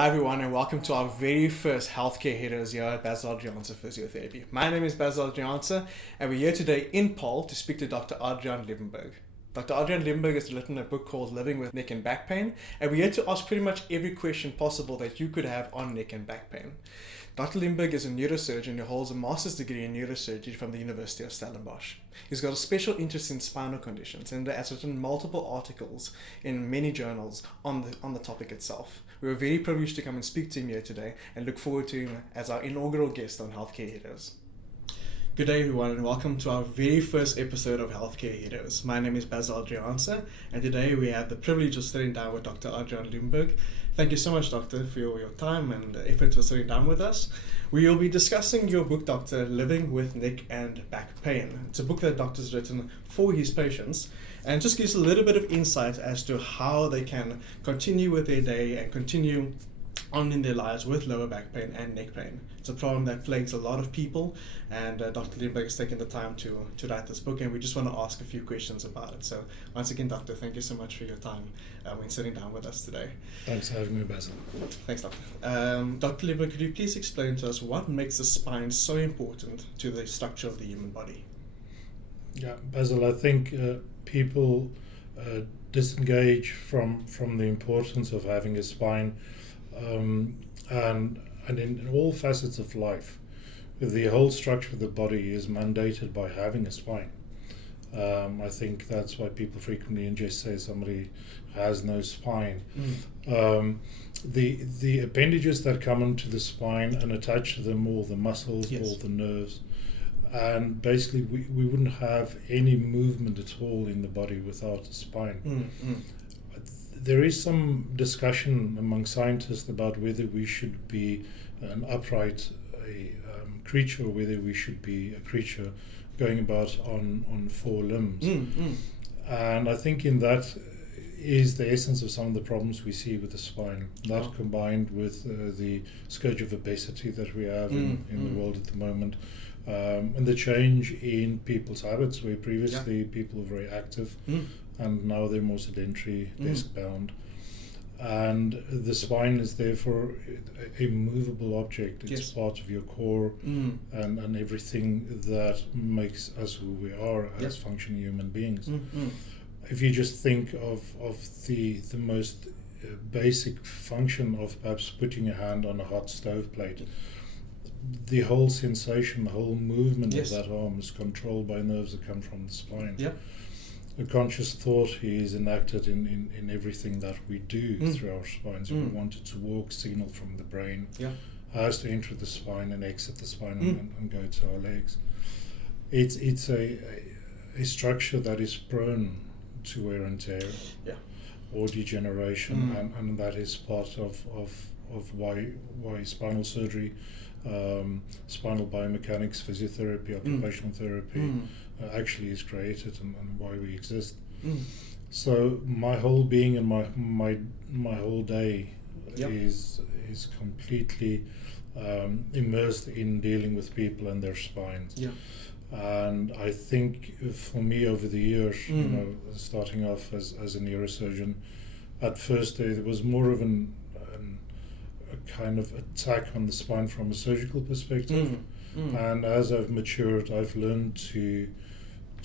Hi everyone, and welcome to our very first healthcare heroes here at Dr WA Physiotherapy. My name is Dr WA, and we're here today in Paul to speak to Dr. Liebenberg. Dr. Liebenberg has written a book called Living with Neck and Back Pain, and we're here to ask pretty much every question possible that you could have on neck and back pain. Dr. Liebenberg is a neurosurgeon who holds a master's degree in neurosurgery from the University of Stellenbosch. He's got a special interest in spinal conditions and has written multiple articles in many journals on the topic itself. We are very privileged to come and speak to him here today and look forward to him as our inaugural guest on Healthcare Heroes. Good day everyone, and welcome to our very first episode of Healthcare Heroes. My name is Basil Adriansa, and today we have the privilege of sitting down with Dr. Liebenberg. Thank you so much, Doctor, for your time and effort for sitting down with us. We will be discussing your book, Doctor, Living with Neck and Back Pain. It's a book that Doctor's written for his patients, and just gives a little bit of insight as to how they can continue with their day and continue on in their lives with lower back pain and neck pain. It's a problem that plagues a lot of people, and Dr. Liebenberg has taken the time to write this book, and we just want to ask a few questions about it. So once again, Doctor, thank you so much for your time when sitting down with us today. Thanks for having me, Basil. Thanks, Doctor. Dr. Liebenberg, could you please explain to us what makes the spine so important to the structure of the human body? Yeah, Basil, I think people disengage from the importance of having a spine, and in all facets of life, the whole structure of the body is mandated by having a spine. I think that's why people frequently just say somebody has no spine. The appendages that come into the spine and attach to them all the muscles, Yes. all the nerves, and basically we wouldn't have any movement at all in the body without a spine. There is some discussion among scientists about whether we should be an upright creature or whether we should be a creature going about on four limbs. And I think in that is the essence of some of the problems we see with the spine. That combined with the scourge of obesity that we have in the world at the moment, and the change in people's habits, where previously people were very active and now they're more sedentary, desk bound. And the spine is therefore a movable object. It's Yes. part of your core and everything that makes us who we are as functioning human beings. If you just think of the most basic function of perhaps putting your hand on a hot stove plate, the whole sensation, the whole movement Yes. of that arm is controlled by nerves that come from the spine. Yeah. A conscious thought is enacted in everything that we do through our spines. If we wanted to walk, signal from the brain has to enter the spine and exit the spine and go to our legs. It's a structure that is prone to wear and tear or degeneration, and that is part of why spinal surgery, spinal biomechanics, physiotherapy, occupational therapy actually is created and why we exist. So my whole being and my whole day is completely immersed in dealing with people and their spines. And I think for me over the years, starting off as a neurosurgeon, at first there was more of a kind of attack on the spine from a surgical perspective. And as I've matured, I've learned to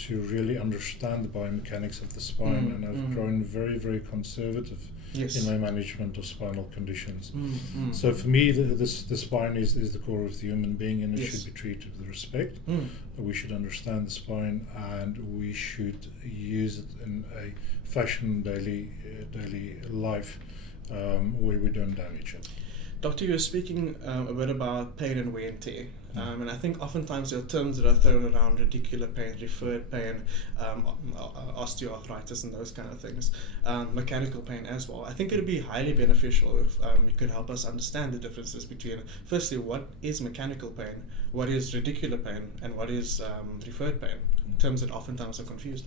really understand the biomechanics of the spine, and I've grown very, very conservative in my management of spinal conditions. So for me, the spine is the core of the human being, and it should be treated with respect. We should understand the spine, and we should use it in a fashion daily life where we don't damage it. Doctor, you're speaking a bit about pain and wear and tear. And I think oftentimes there are terms that are thrown around: radicular pain, referred pain, osteoarthritis and those kind of things, mechanical pain as well. I think it would be highly beneficial if you could help us understand the differences between, firstly, what is mechanical pain, what is radicular pain, and what is referred pain, terms that oftentimes are confused.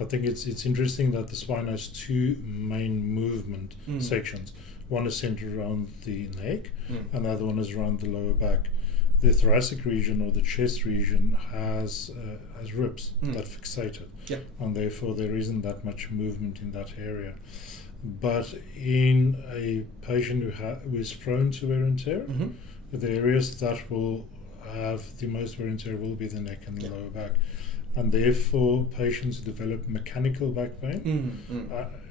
I think it's interesting that the spine has two main movement sections. One is centered around the neck, and the other one is around the lower back. The thoracic region or the chest region has ribs that fixate it, and therefore there isn't that much movement in that area. But in a patient who is prone to wear and tear, the areas that will have the most wear and tear will be the neck and the lower back. And therefore, patients who develop mechanical back pain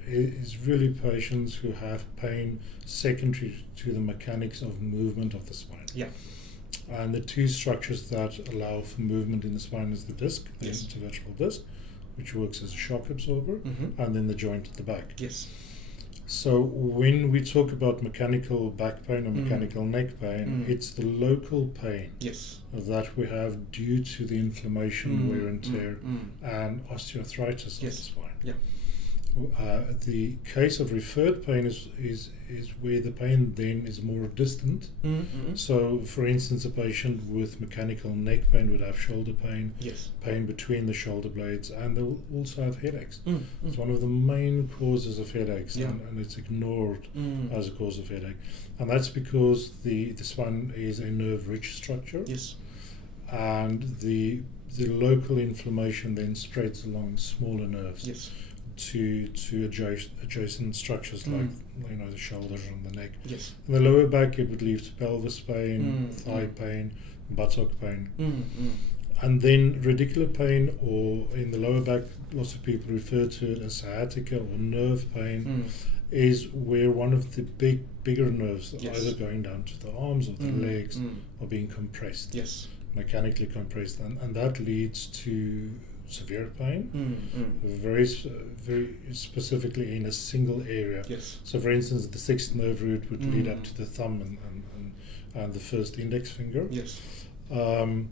is really patients who have pain secondary to the mechanics of movement of the spine. Yeah. And the two structures that allow for movement in the spine is the disc, the intervertebral disc, which works as a shock absorber, and then the joint at the back. Yes. So when we talk about mechanical back pain or mechanical neck pain, it's the local pain that we have due to the inflammation, wear and tear, and osteoarthritis of the spine. Yeah. The case of referred pain is where the pain then is more distant. So, for instance, a patient with mechanical neck pain would have shoulder pain, pain between the shoulder blades, and they'll also have headaches. It's one of the main causes of headaches, and it's ignored as a cause of headache. And that's because the spine is a nerve-rich structure, and the local inflammation then spreads along smaller nerves. To adjacent structures like the shoulders and the neck. In the lower back, it would lead to pelvis pain, thigh pain, buttock pain, and then radicular pain, or in the lower back, lots of people refer to it as sciatica or nerve pain, is where one of the bigger nerves, either going down to the arms or the legs, are being compressed, mechanically compressed, and that leads to severe pain, very specifically in a single area. So, for instance, the sixth nerve root would lead up to the thumb and the first index finger. And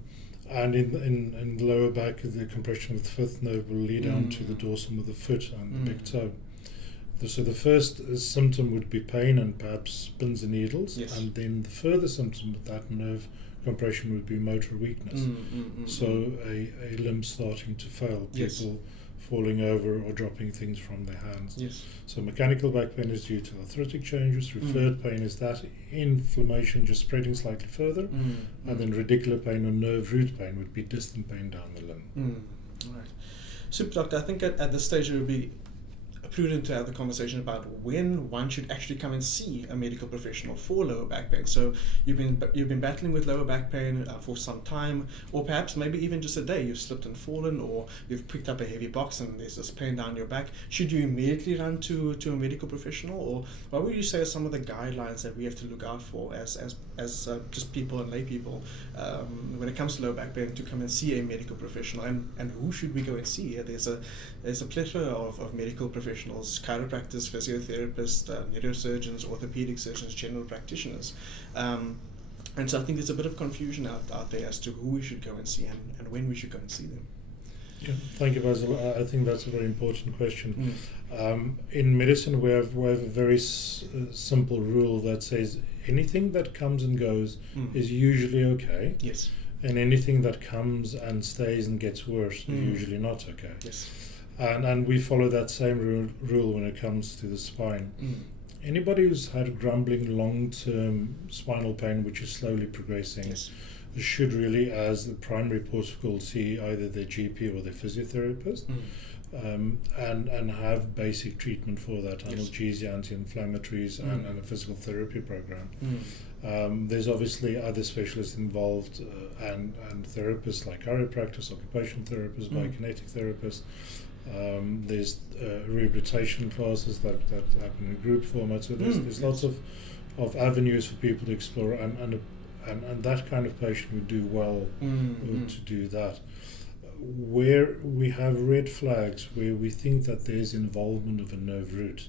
in the lower back, the compression of the fifth nerve will lead down to the dorsum of the foot and the big toe. So the first symptom would be pain and perhaps pins and needles, and then the further symptom of that nerve compression would be motor weakness. So a limb starting to fail, people falling over or dropping things from their hands. So mechanical back pain is due to arthritic changes. Referred pain is that inflammation just spreading slightly further, and then radicular pain or nerve root pain would be distant pain down the limb. Right. Super, Doctor. I think at this stage it would be prudent to have the conversation about when one should actually come and see a medical professional for lower back pain. So you've been battling with lower back pain for some time, or perhaps maybe even just a day. You've slipped and fallen, or you've picked up a heavy box and there's this pain down your back. Should you immediately run to a medical professional, or what would you say are some of the guidelines that we have to look out for as just people and lay people when it comes to lower back pain to come and see a medical professional, and who should we go and see? There's a plethora of medical professionals, chiropractors, physiotherapists, neurosurgeons, orthopedic surgeons, general practitioners. And so I think there's a bit of confusion out there as to who we should go and see and when we should go and see them. Yeah, thank you, Basil. I think that's a very important question. In medicine, we have a very simple rule that says anything that comes and goes is usually okay. And anything that comes and stays and gets worse is usually not okay. And we follow that same rule when it comes to the spine. Anybody who's had grumbling long-term spinal pain, which is slowly progressing, should really, as the primary port of call, see either their GP or their physiotherapist, and have basic treatment for that, analgesia, anti-inflammatories, and a physical therapy program. There's obviously other specialists involved, and therapists like chiropractors, occupational therapists, biokinetic therapists. There's rehabilitation classes that happen in group format. So there's lots of avenues for people to explore, and that kind of patient would do well to do that. Where we have red flags, where we think that there's involvement of a nerve root,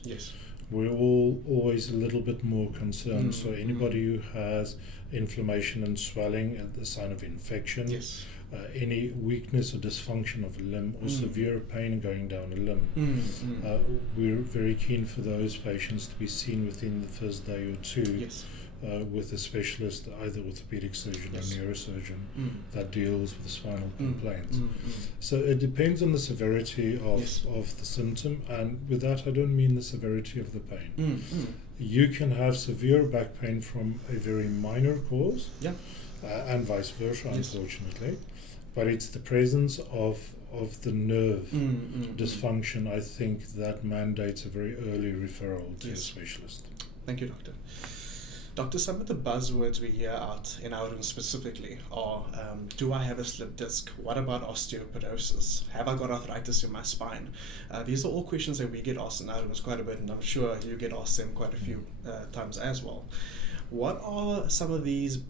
we're always a little bit more concerned. So anybody who has inflammation and swelling at the sign of infection, any weakness or dysfunction of a limb, or severe pain going down a limb, we're very keen for those patients to be seen within the first day or two with a specialist, either orthopedic surgeon or neurosurgeon, that deals with the spinal complaints. So it depends on the severity of the symptom, and with that I don't mean the severity of the pain. You can have severe back pain from a very minor cause, and vice versa, unfortunately. But it's the presence of of the nerve dysfunction, I think that mandates a very early referral to a specialist. Thank you, Doctor. Doctor, some of the buzzwords we hear out in our room specifically are, do I have a slip disc? What about osteoporosis? Have I got arthritis in my spine? These are all questions that we get asked in our rooms quite a bit, and I'm sure you get asked them quite a few times as well. What are some of these,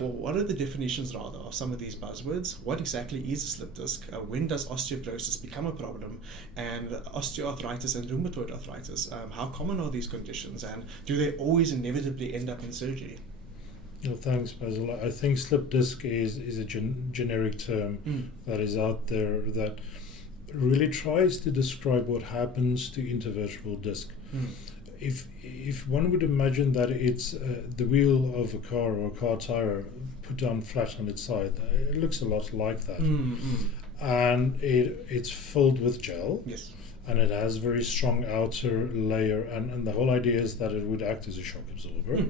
what are the definitions rather of some of these buzzwords? What exactly is a slip disc? When does osteoporosis become a problem? And osteoarthritis and rheumatoid arthritis, how common are these conditions, and do they always inevitably end up in surgery? Well, thanks, Basil. I think slip disc is a generic term that is out there that really tries to describe what happens to intervertebral disc. If one would imagine that it's the wheel of a car or a car tire put down flat on its side, it looks a lot like that. And it's filled with gel. Yes. And it has very strong outer layer, and the whole idea is that it would act as a shock absorber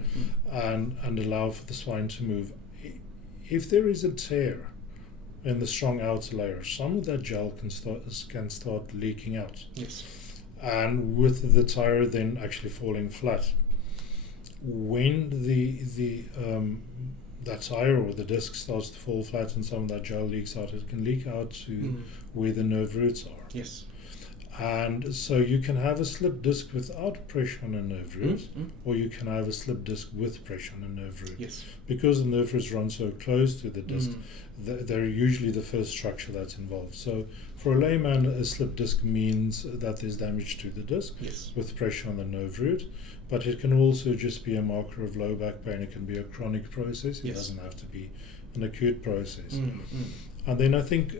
and allow for the spine to move. If there is a tear in the strong outer layer, some of that gel can start leaking out. Yes. And with the tire then actually falling flat. When that tire or the disc starts to fall flat and some of that gel leaks out, it can leak out to where the nerve roots are. Yes. And so you can have a slip disc without pressure on a nerve root, or you can have a slip disc with pressure on a nerve root. Yes. Because the nerve roots run so close to the disc, they're usually the first structure that's involved. So for a layman, a slip disc means that there's damage to the disc with pressure on the nerve root, but it can also just be a marker of low back pain. It can be a chronic process. It doesn't have to be an acute process. And then I think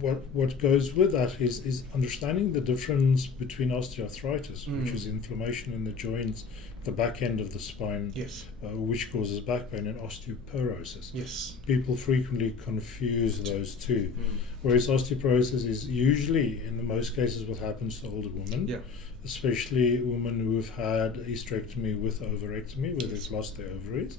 what goes with that is understanding the difference between osteoarthritis, which is inflammation in the joints, the back end of the spine, which causes back pain, and osteoporosis. Yes. People frequently confuse those two. Whereas osteoporosis is usually, in the most cases, what happens to older women, especially women who have had hysterectomy with ovarectomy, where they've lost their ovaries,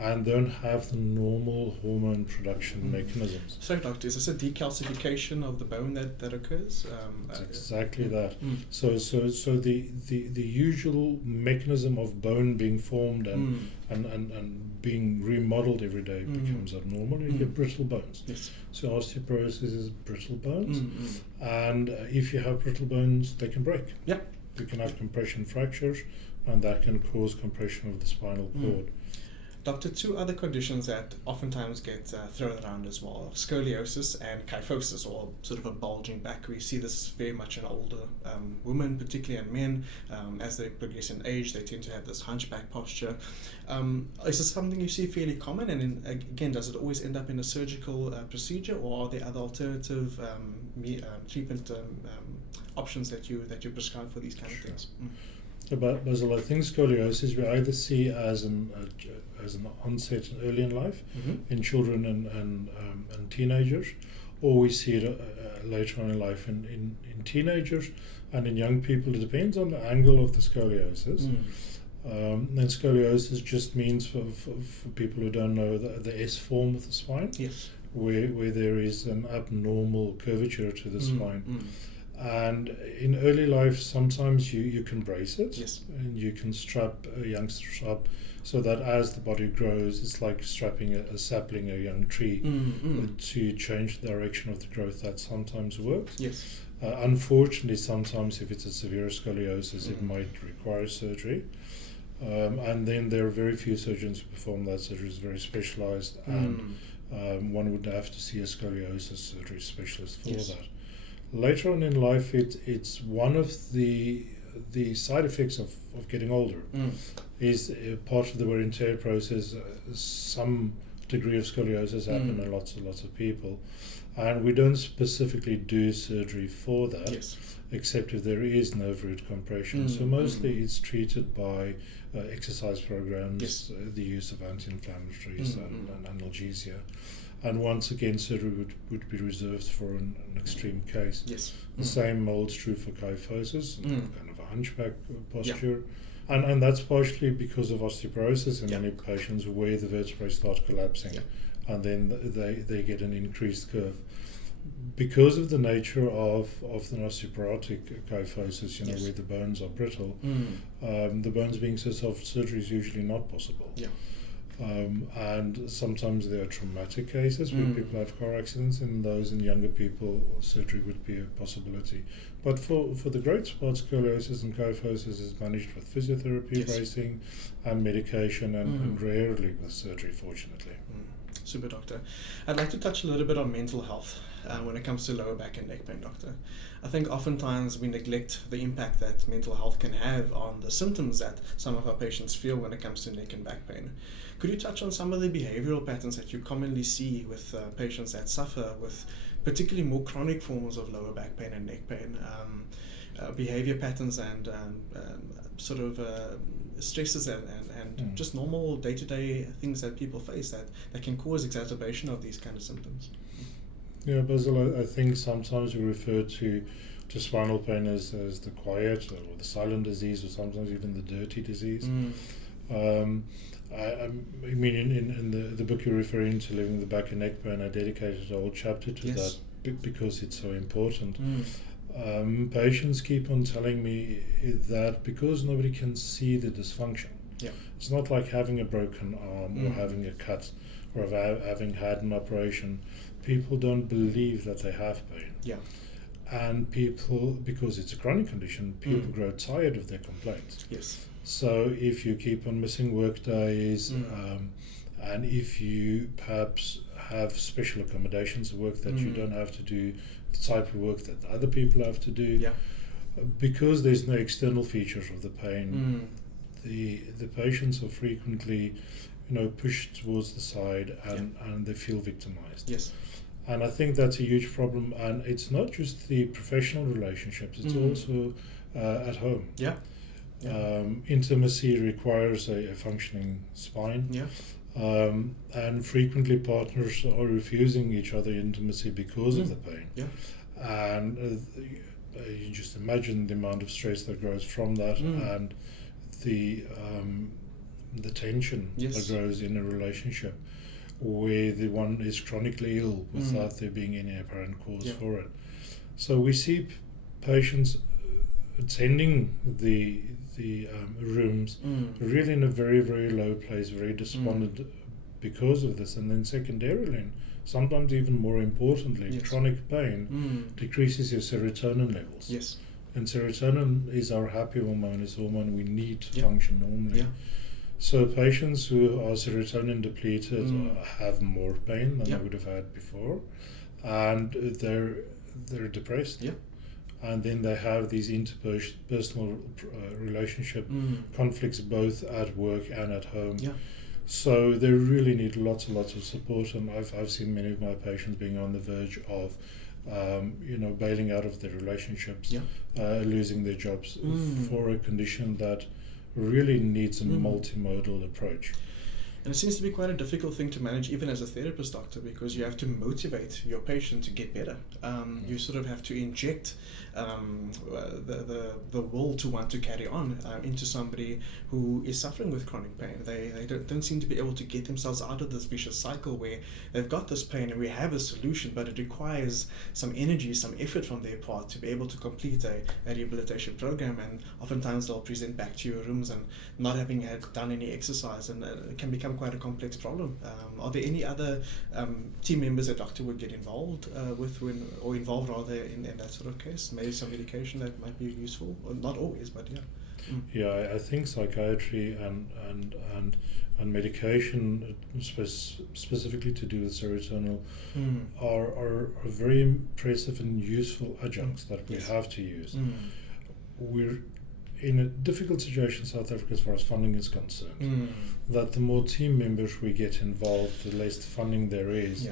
and don't have the normal hormone production mechanisms. So, Doctor, is this a decalcification of the bone that occurs? It's exactly that. So the usual mechanism of bone being formed and being remodeled every day becomes abnormal, and you get brittle bones. Yes. So osteoporosis is brittle bones, and if you have brittle bones, they can break. Yeah. You can have compression fractures, and that can cause compression of the spinal cord. Doctor, two other conditions that oftentimes get thrown around as well, scoliosis and kyphosis, or sort of a bulging back. We see this very much in older women, particularly in men. As they progress in age, they tend to have this hunchback posture. Is this something you see fairly common? And again, does it always end up in a surgical procedure, or are there other alternative treatment options that you prescribe for these kind of things? About Basil, I think scoliosis we either see as an onset early in life in children and teenagers, or we see it later on in life in teenagers and in young people. It depends on the angle of the scoliosis. And scoliosis just means for people who don't know the S form of the spine, where there is an abnormal curvature to the spine. And in early life, sometimes you can brace it, and you can strap youngsters up so that as the body grows, it's like strapping a sapling, a young tree, to change the direction of the growth. That sometimes works. Unfortunately, sometimes if it's a severe scoliosis, it might require surgery. And then there are very few surgeons who perform that surgery. It's very specialized, and one would have to see a scoliosis surgery specialist for that. Later on in life, it's one of the side effects of getting older is part of the wear and tear process. Some degree of scoliosis happen in lots and lots of people, and we don't specifically do surgery for that, except if there is nerve root compression. So mostly it's treated by exercise programs, the use of anti-inflammatories and analgesia. And once again, surgery would be reserved for an extreme case. The same holds true for kyphosis, kind of a hunchback posture. And that's partially because of osteoporosis in many patients where the vertebrae start collapsing, and then they get an increased curve. because of the nature of the osteoporotic kyphosis, Yes. where the bones are brittle, the bones being so soft, surgery is usually not possible. Yeah. And sometimes there are traumatic cases where people have car accidents, and those in younger people, surgery would be a possibility. But for the great part, scoliosis and kyphosis is managed with physiotherapy, Yes. bracing, and medication, and rarely with surgery, fortunately. Super, doctor. I'd like to touch a little bit on mental health when it comes to lower back and neck pain, doctor. I think oftentimes we neglect the impact that mental health can have on the symptoms that some of our patients feel when it comes to neck and back pain. Could you touch on some of the behavioral patterns that you commonly see with patients that suffer with particularly more chronic forms of lower back pain and neck pain? Behavior patterns and sort of stresses and just normal day-to-day things that people face that can cause exacerbation of these kind of symptoms. Yeah, Basil, I think sometimes we refer to spinal pain as the quiet or the silent disease, or sometimes even the dirty disease. I mean, in the book you're referring to, Living the Back and Neck Pain, I dedicated a whole chapter to Yes. that because it's so important. Patients keep on telling me that because nobody can see the dysfunction, it's not like having a broken arm or having a cut or having had an operation. People don't believe that they have pain. Yeah. And people, because it's a chronic condition, people grow tired of their complaints. Yes. So if you keep on missing work days, and if you perhaps have special accommodations, work that you don't have to do, the type of work that other people have to do, because there's no external features of the pain, the patients are frequently, pushed towards the side, and they feel victimized. Yes. And I think that's a huge problem. And it's not just the professional relationships; it's also at home. Yeah. Intimacy requires a functioning spine. Yeah. And frequently partners are refusing each other intimacy because of the pain. Yeah. And you just imagine the amount of stress that grows from that, and the tension that grows in a relationship where the one is chronically ill without there being any apparent cause for it. So we see patients attending the rooms really in a very, very low place, very despondent because of this. And then secondarily, and sometimes even more importantly, chronic pain decreases your serotonin levels. Yes. And serotonin is our happy hormone, it's a hormone we need to function normally. Yeah. So patients who are serotonin depleted have more pain than they would have had before, and they're depressed. Yeah. And then they have these interpersonal relationship conflicts both at work and at home. Yeah. So they really need lots and lots of support, and I've seen many of my patients being on the verge of bailing out of their relationships, losing their jobs for a condition that really needs a multimodal approach. And it seems to be quite a difficult thing to manage even as a therapist, doctor, because you have to motivate your patient to get better. You sort of have to inject the will to want to carry on into somebody who is suffering with chronic pain. They don't seem to be able to get themselves out of this vicious cycle where they've got this pain and we have a solution, but it requires some energy, some effort from their part to be able to complete a rehabilitation program. And oftentimes they'll present back to your rooms and not having done any exercise, and it can become quite a complex problem. Are there any other team members a doctor would get involved involved in that sort of case? Maybe some medication that might be useful, or not always, but yeah. Yeah, I think psychiatry and medication, specifically to do with serotonin, are very impressive and useful adjuncts that we have to use. We're in a difficult situation in South Africa as far as funding is concerned, that the more team members we get involved, the less funding there is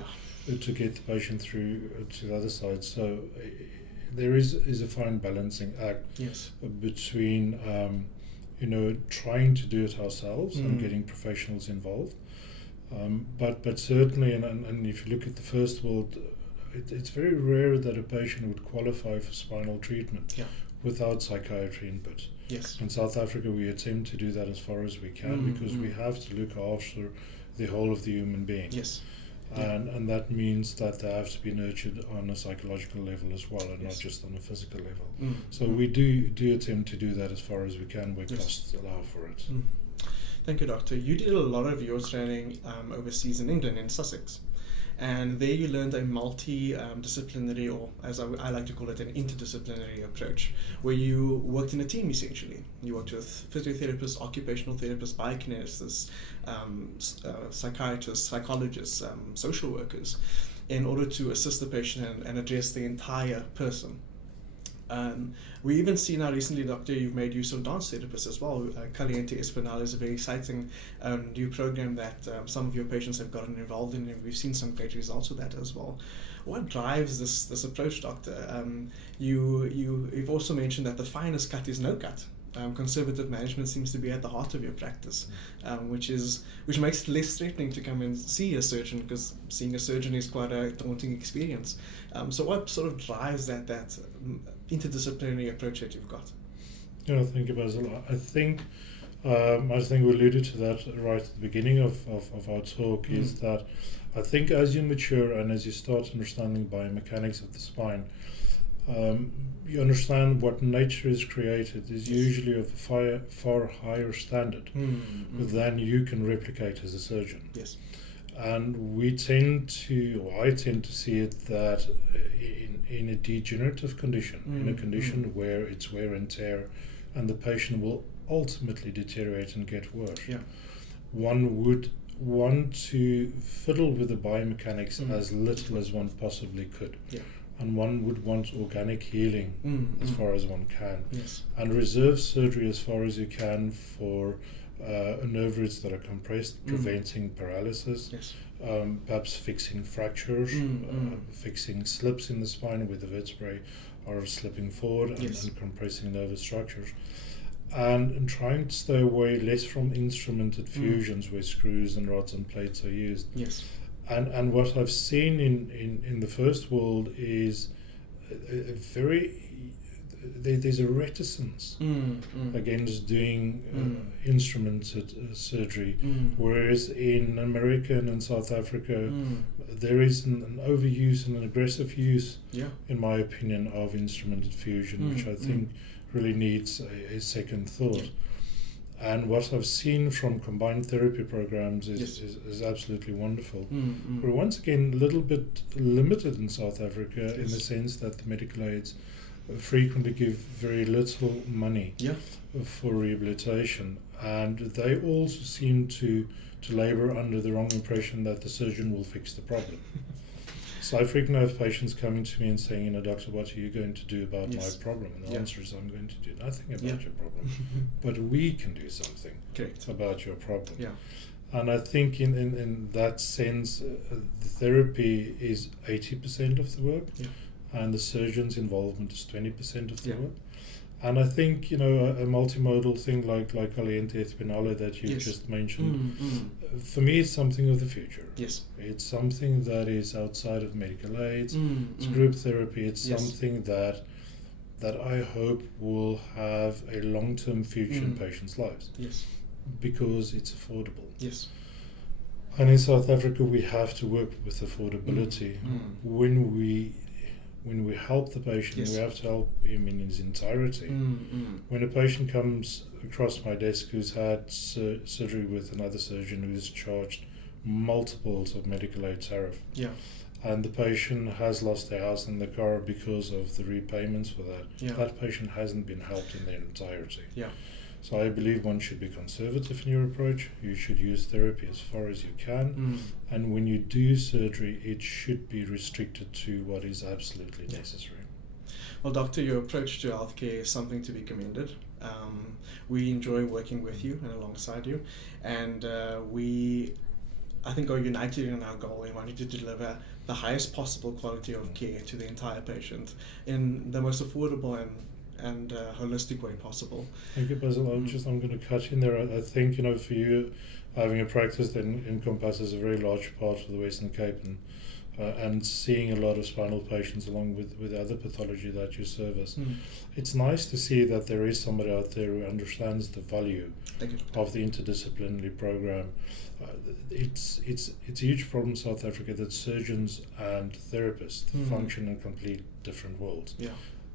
to get the patient through to the other side. So there is a fine balancing act between trying to do it ourselves and getting professionals involved, but certainly, and if you look at the first world, it's very rare that a patient would qualify for spinal treatment without psychiatry input. In South Africa, we attempt to do that as far as we can because we have to look after the whole of the human being. And that means that they have to be nurtured on a psychological level as well, and Yes. not just on a physical level. Mm. So we do attempt to do that as far as we can where Yes. costs allow for it. Thank you, Doctor. You did a lot of your training overseas in England, in Sussex. And there you learned a multi-disciplinary, or as I like to call it, an interdisciplinary approach, where you worked in a team essentially. You worked with physiotherapists, occupational therapists, biokineticists, psychiatrists, psychologists, social workers, in order to assist the patient and address the entire person. We even see now recently, Doctor, you've made use of dance therapists as well. Caliente Espinal is a very exciting new program that some of your patients have gotten involved in, and we've seen some great results with that as well. What drives this approach, Doctor? You've also mentioned that the finest cut is no cut. Conservative management seems to be at the heart of your practice, which makes it less threatening to come and see a surgeon, because seeing a surgeon is quite a daunting experience. So what sort of drives that interdisciplinary approach that you've got? Thank you, Basil. I think we alluded to that right at the beginning of our talk, is that I think as you mature and as you start understanding biomechanics of the spine, you understand what nature has created is usually of a far higher standard than you can replicate as a surgeon. Yes. And I tend to see it that in a degenerative condition, in a condition where it's wear and tear, and the patient will ultimately deteriorate and get worse. Yeah. One would want to fiddle with the biomechanics as little as one possibly could. Yeah. And one would want organic healing as far as one can. Yes. And reserve surgery as far as you can for nerve roots that are compressed, preventing paralysis, Yes. Perhaps fixing fractures, fixing slips in the spine where the vertebrae are slipping forward and compressing nervous structures. And trying to stay away less from instrumented fusions where screws and rods and plates are used. Yes. And what I've seen in the first world is there's a reticence against doing instrumented surgery, whereas in America and in South Africa there is an overuse and an aggressive use, in my opinion, of instrumented fusion, which I think really needs a second thought. And what I've seen from combined therapy programs is absolutely wonderful. We're once again a little bit limited in South Africa in the sense that the medical aids frequently give very little money for rehabilitation, and they also seem to labour under the wrong impression that the surgeon will fix the problem. So I frequently have patients coming to me and saying, Doctor, what are you going to do about my problem? And the answer is, I'm going to do nothing about your problem, but we can do something about your problem. And I think in that sense, the therapy is 80% of the work, and the surgeon's involvement is 20% of the work. And I think, a multimodal thing like Caliente Espinal that you just mentioned, for me it's something of the future. Yes. It's something that is outside of medical aids, it's group therapy, it's something that I hope will have a long-term future in patients' lives. Yes. Because it's affordable. Yes. And in South Africa we have to work with affordability. When we help the patient, we have to help him in his entirety. When a patient comes across my desk who's had surgery with another surgeon who's charged multiples of medical aid tariff, and the patient has lost their house and their car because of the repayments for that, that patient hasn't been helped in their entirety. So I believe one should be conservative in your approach. You should use therapy as far as you can. And when you do surgery, it should be restricted to what is absolutely necessary. Well, Doctor, your approach to healthcare is something to be commended. We enjoy working with you and alongside you. And I think, are united in our goal in wanting to deliver the highest possible quality of care to the entire patient in the most affordable and holistic way possible. Thank you, Basil. I'm going to cut in there. I think, for you, having a practice that encompasses a very large part of the Western Cape and and seeing a lot of spinal patients along with other pathology that you service, it's nice to see that there is somebody out there who understands the value of the interdisciplinary program. It's a huge problem in South Africa that surgeons and therapists function in complete different worlds. Yeah.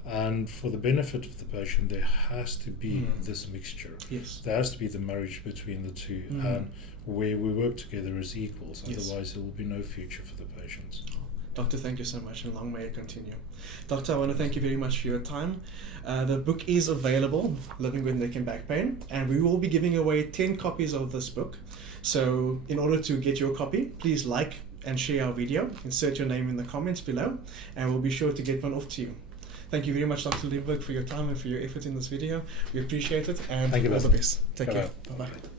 And for the benefit of the patient, there has to be this mixture. Yes. There has to be the marriage between the two, and where we work together as equals. Yes. Otherwise, there will be no future for the patients. Doctor, thank you so much, and long may it continue. Doctor, I want to thank you very much for your time. The book is available, Living with Neck and Back Pain, and we will be giving away 10 copies of this book. So in order to get your copy, please like and share our video, insert your name in the comments below, and we'll be sure to get one off to you. Thank you very much, Dr. Liebenberg, for your time and for your effort in this video. We appreciate it, and Thank you, all the best. Take Bye-bye. care. Bye-bye.